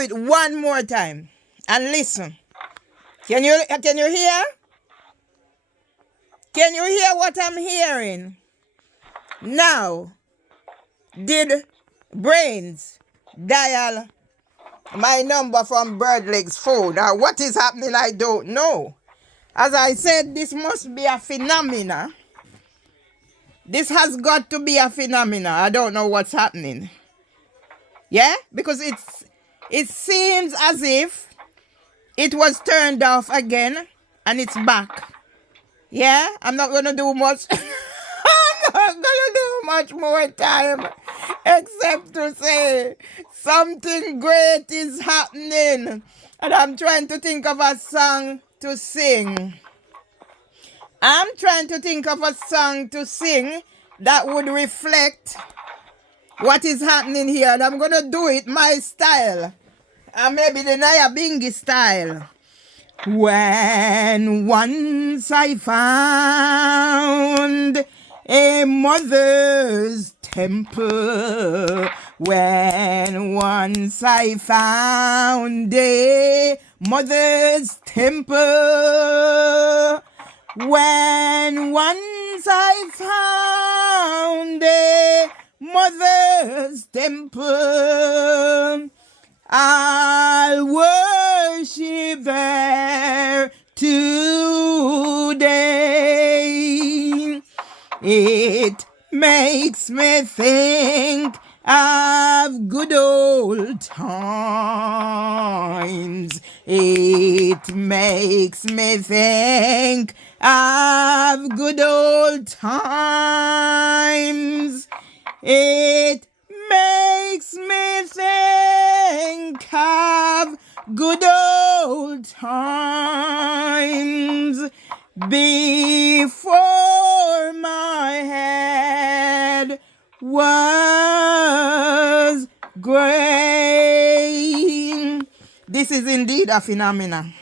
it one more time and listen. Can you hear? Can you hear what I'm hearing? Now, did Brains dial my number from Birdleg's phone? Or what is happening? I don't know. As I said, this must be a phenomena. This has got to be a phenomena. I don't know what's happening. Yeah? Because it seems as if it was turned off again and it's back. Yeah? I'm not going to do much. I'm not going to do much more time except to say something great is happening. And I'm trying to think of a song to sing. I'm trying to think of a song to sing that would reflect what is happening here. And I'm going to do it my style. And maybe the Naya Bingi style. When once I found a mother's temple, when once I found a mother's temple, when once I found a mother's temple, I'll worship there today. It makes me think of good old times. It makes me think of good old times. It makes me think of good old times before my head was gray. This is indeed a phenomenon.